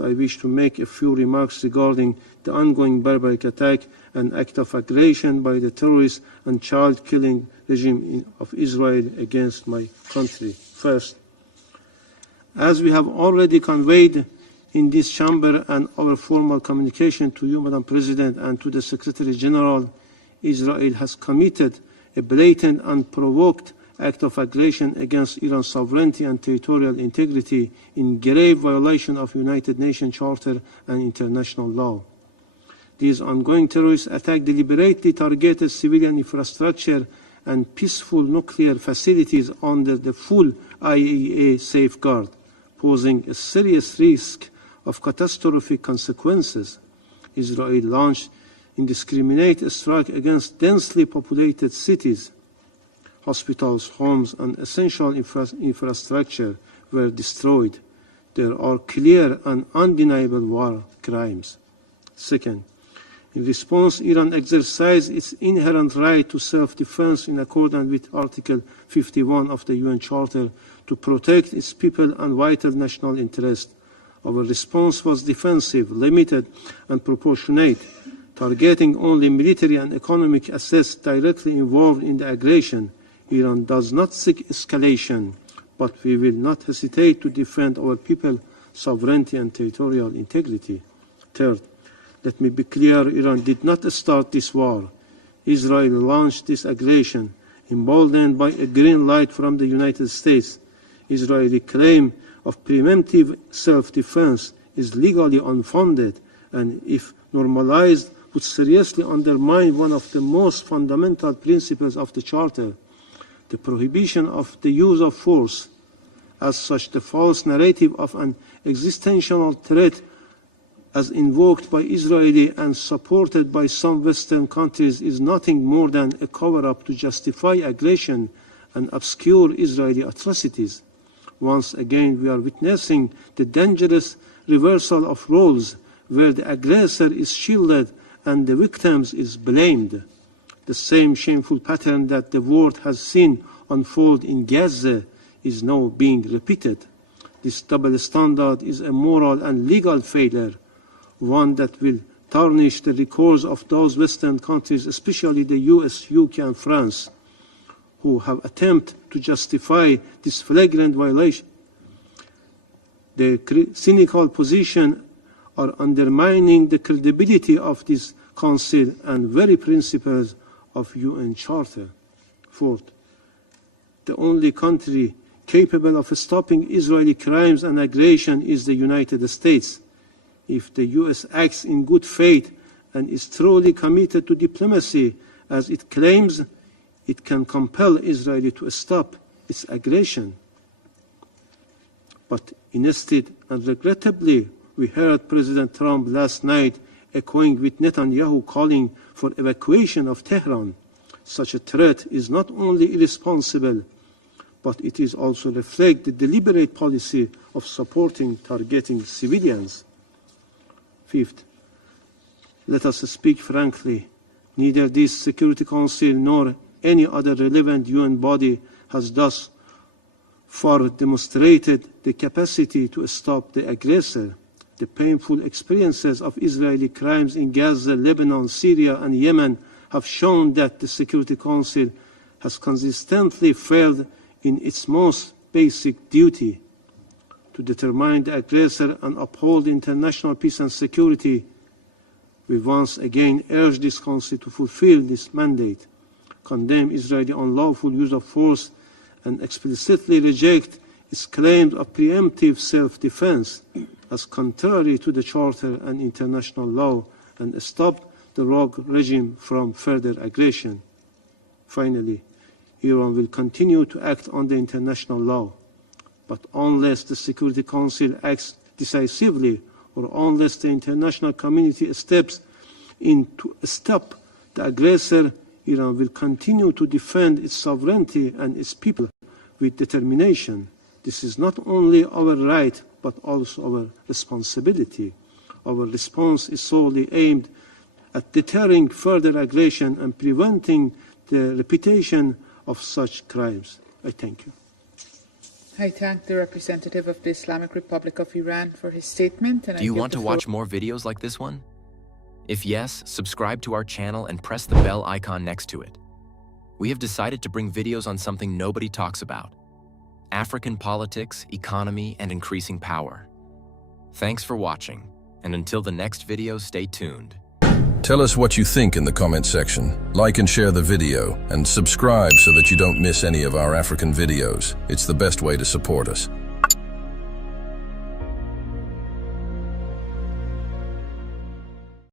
I wish to make a few remarks regarding the ongoing barbaric attack and act of aggression by the terrorist and child-killing regime of Israel against my country. First, as we have already conveyed in this chamber and our formal communication to you, Madam President, and to the Secretary General, Israel has committed a blatant and provoked act of aggression against Iran's sovereignty and territorial integrity in grave violation of United Nations Charter and international law. These ongoing terrorist attacks deliberately targeted civilian infrastructure and peaceful nuclear facilities under the full IAEA safeguard, posing a serious risk of catastrophic consequences. Israel launched indiscriminate strikes against densely populated cities. Hospitals, homes, and essential infrastructure were destroyed. There are clear and undeniable war crimes. Second, in response, Iran exercised its inherent right to self-defense in accordance with Article 51 of the UN Charter to protect its people and vital national interest. Our response was defensive, limited, and proportionate, targeting only military and economic assets directly involved in the aggression. Iran does not seek escalation, but we will not hesitate to defend our people's sovereignty and territorial integrity. Third, let me be clear, Iran did not start this war. Israel launched this aggression, emboldened by a green light from the United States. Israeli claim of preemptive self-defense is legally unfounded and, if normalized, would seriously undermine one of the most fundamental principles of the Charter, the prohibition of the use of force. As such, the false narrative of an existential threat as invoked by Israeli and supported by some Western countries is nothing more than a cover-up to justify aggression and obscure Israeli atrocities. Once again, we are witnessing the dangerous reversal of roles where the aggressor is shielded and the victim is blamed. The same shameful pattern that the world has seen unfold in Gaza is now being repeated. This double standard is a moral and legal failure, one that will tarnish the records of those Western countries, especially the US, UK, and France, who have attempted to justify this flagrant violation. Their cynical position are undermining the credibility of this Council and very principles of UN Charter. Fourth, the only country capable of stopping Israeli crimes and aggression is the United States. If the US acts in good faith and is truly committed to diplomacy, as it claims, it can compel Israel to stop its aggression. But instead, and regrettably, we heard President Trump last night echoing with Netanyahu calling for evacuation of Tehran. Such a threat is not only irresponsible, but it is also reflects the deliberate policy of supporting targeting civilians. Fifth, let us speak frankly. Neither this Security Council nor any other relevant UN body has thus far demonstrated the capacity to stop the aggressor. The painful experiences of Israeli crimes in Gaza, Lebanon, Syria, and Yemen have shown that the Security Council has consistently failed in its most basic duty to determine the aggressor and uphold international peace and security. We once again urge this Council to fulfill this mandate, condemn Israeli unlawful use of force, and explicitly reject its claims of preemptive self-defense as contrary to the Charter and international law, and stop the rogue regime from further aggression. Finally, Iran will continue to act under international law, but unless the Security Council acts decisively or unless the international community steps in to stop the aggressor, Iran will continue to defend its sovereignty and its people with determination. This is not only our right, but also our responsibility. Our response is solely aimed at deterring further aggression and preventing the repetition of such crimes. I thank you. I thank the representative of the Islamic Republic of Iran for his statement. And Do you want to watch more videos like this one? If yes, subscribe to our channel and press the bell icon next to it. We have decided to bring videos on something nobody talks about: African politics, economy, and increasing power. Thanks for watching, and until the next video, stay tuned. Tell us what you think in the comment section. Like and share the video, and subscribe so that you don't miss any of our African videos. It's the best way to support us.